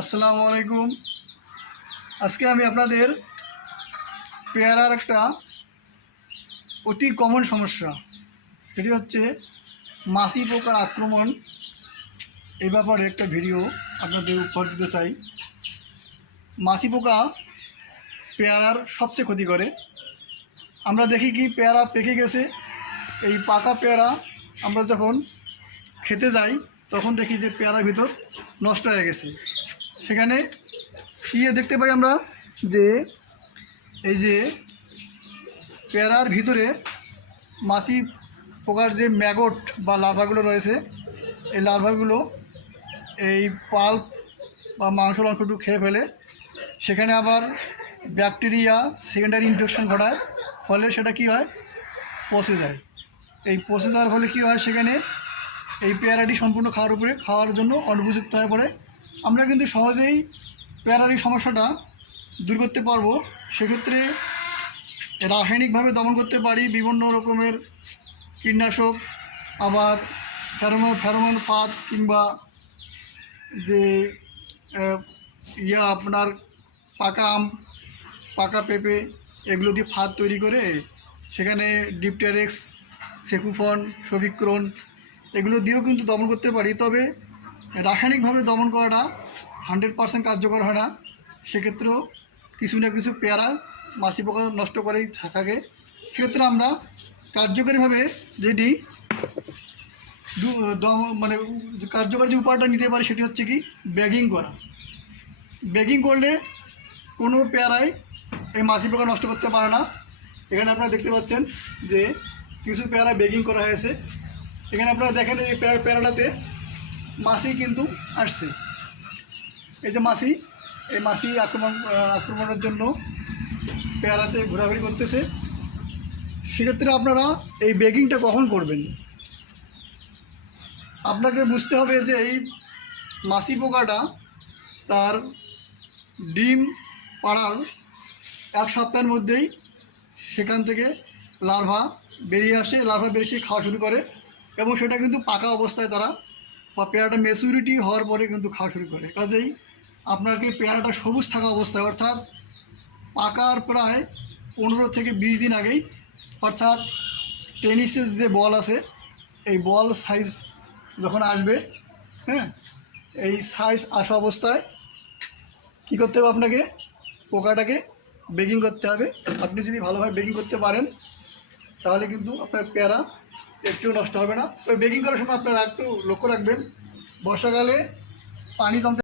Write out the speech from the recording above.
আসসালামু আলাইকুম। আজকে আমি আপনাদের পেয়ারার একটা অতি কমন সমস্যা, সেটি হচ্ছে মাছি পোকার আক্রমণ। এই ব্যাপারে একটা ভিডিও আপনাদের উপহার দিতে চাই। মাছি পোকা পেয়ারার সবচেয়ে ক্ষতি করে। আমরা দেখি কি পেয়ারা পেকে গেছে, এই পাকা পেয়ারা আমরা যখন খেতে যাই তখন দেখি যে পেয়ারার ভিতর নষ্ট হয়ে গেছে। সেখানে দেখতে পাই আমরা যে এই যে পেয়ারার ভিতরে মাছি পোকার যে ম্যাগট বা লার্ভাগুলো রয়েছে, এই লার্ভাগুলো এই পাল্প বা মাংসের অংশটুকু খেয়ে ফেলে। সেখানে আবার ব্যাকটেরিয়া সেকেন্ডারি ইনফেকশন ঘটায়, ফলে সেটা কি হয়, পচে যায়। এই পচে যাওয়ার ফলে কী হয়, সেখানে এই পেয়ারাটি সম্পূর্ণ খাওয়ার জন্য অনুপযুক্ত হয়ে পড়ে। আমরা কিন্তু সহজেই পেয়ারার এই সমস্যাটা দূর করতে পারবো। সেক্ষেত্রে রাসায়নিকভাবে দমন করতে পারি বিভিন্ন রকমের কীটনাশক, আবার ফেরোমন ফাঁদ, কিংবা যে আপনার পাকা আম, পাকা পেঁপে, এগুলো দিয়ে ফাঁদ তৈরি করে সেখানে ডিপটেরেক্স, সেকুফন, সবিক্রন এগুলো দিয়েও কিন্তু দমন করতে পারি। তবে রাসায়নিকভাবে দমন করাটা 100% কার্যকর হয় না। সেক্ষেত্রেও কিছু না কিছু পেয়ারা মাছি পোকা নষ্ট করেই থাকে। সেক্ষেত্রে আমরা কার্যকরীভাবে যেটি কার্যকরী যে উপায়টা নিতে পারি সেটি হচ্ছে কি, ব্যাগিং করা। ব্যাগিং করলে কোনো পেয়ারাই এই মাছি পোকা নষ্ট করতে পারে না। এখানে আপনারা দেখতে পাচ্ছেন যে কিছু পেয়ারা ব্যাগিং করা হয়েছে। এখানে আপনারা দেখেন এই পেয়ারাটাতে মাছি কিন্তু আসছে। এই যে মাছি, এই মাছি আক্রমণের জন্য পেয়ারাতে ঘোরাঘুরি করতেছে। সেক্ষেত্রে আপনারা এই ব্যাগিংটা কখন করবেন, আপনাকে বুঝতে হবে যে এই মাছি পোকাটা তার ডিম পাড়ার 1 সপ্তাহের মধ্যেই সেখান থেকে লার্ভা বেরিয়ে আসে। লার্ভা বেরিয়ে খাওয়া শুরু করে, এবং সেটা কিন্তু পাকা অবস্থায় তারা বা পেয়ারাটা ম্যাচুরিটি হওয়ার পরে কিন্তু খাওয়া শুরু করে। কাজেই আপনাকে পেয়ারাটা সবুজ থাকা অবস্থায়, অর্থাৎ পাকার প্রায় 15 থেকে 20 দিন আগেই, অর্থাৎ টেনিসের যে বল আছে এই বল সাইজ যখন আসবে, এই সাইজ আসা অবস্থায় কী করতে হবে, আপনাকে পোকাটাকে বেগিং করতে হবে। আপনি যদি ভালোভাবে বেগিং করতে পারেন তাহলে কিন্তু আপনার পেয়ারা একটু নষ্ট হবে না। ওই বেগিং করার সময় আপনারা একটু লক্ষ্য রাখবেন, বর্ষাকালে পানি জমতে